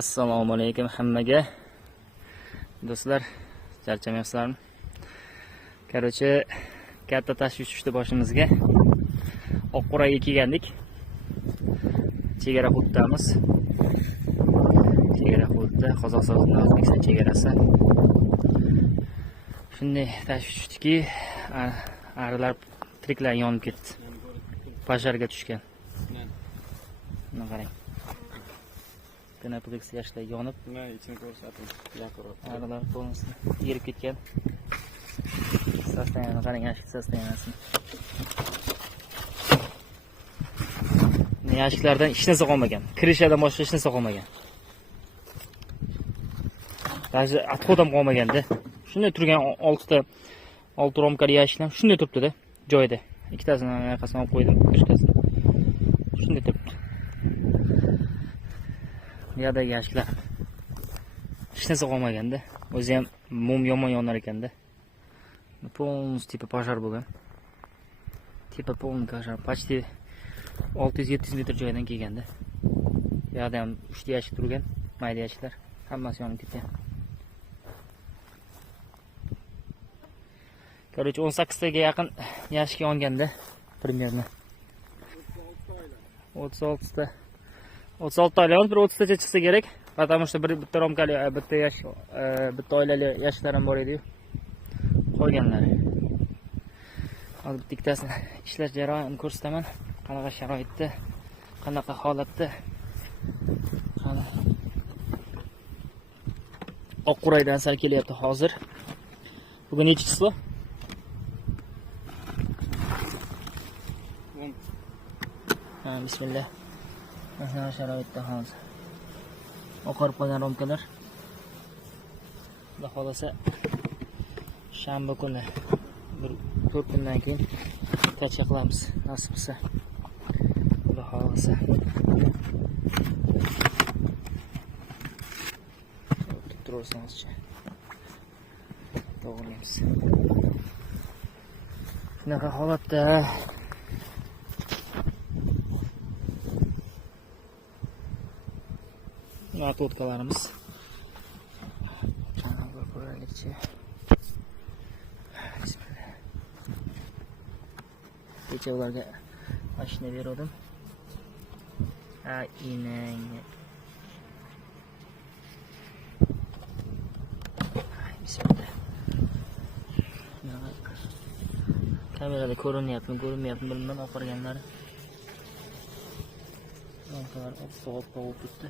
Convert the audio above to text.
Assalomu alaykum hammaga. Do'stlar, charchamayapsizlarmi? Короче, katta tashvish tushdi boshimizga. Oqqo'raga kelgandik. Chegara hududamiz. Chegara hududi Qozog'iston va O'zbekiston chegarasi. Shunday tashvish tushdiki, arilar tiriklar yonib ketdi. Pojarga tushgan. Mana qarang. Kanaplex yashlar yonib, ichini ko'rsating. arilar polностью erib ketgan. Sostoyanini qarang, yashik sostoyanasini. Yashiklardan hech narsa qolmagan. Kirishadan boshqa hech narsa qolmagan. Даже отход ham qolmaganda. Shunday turgan 6 romkali yashiklar shunday turibdi-da, joyida. Ikkitasini orqasidan olib qo'ydim, ikkitasi. Shunday turibdi. Yerdagi yashiklar hech narsa qolmaganda. O'zi ham mum yomon yonar ekanda. Полностью типа пожар bo'lgan. Типа полный пожар. Почти 600-700 metr joydan kelganda. Bu yerda ham 3 ta yashik turgan, mayda yashiklar. Hammasi yonib ketgan. Короче, 18 taga yaqin yashik yonganda, примерно. 36 ta. 36 ta yonib, bir 30 tacha chiqsa kerak. Потому что bitta romkali, bitta yashik, bitta oilali yashiklar ham bor edi. Qo'yganlar. Hozir bitta ikkitasini ishlash jarayonini ko'rsataman. Qanaqa sharoitda, qanaqa holatda. Oqqo'raydan sal kelyapti hozir. Bugun nechi chizlo? 10. Bismillah. Mana sharoitda hozir. Oqarib qolgan romkalar. Xudo xolasa shanba kuni bir 4 kundan keyin tacha qilamiz, nasib qilsa. Xudo xolasa. Tursangiz-chi. To'g'rilaymiz. Shunaqa holatda Narkotikalarimiz. Qanaqa ko'raylikchi. Bismillah. Kecha ularga mashina berdim. Inang. Bismillah. Kamerada ko'rinyaptimi, ko'rinmayaptimi bilmayman, oqarganlari. Bunaqalar oq-oq bo'lib turibdi.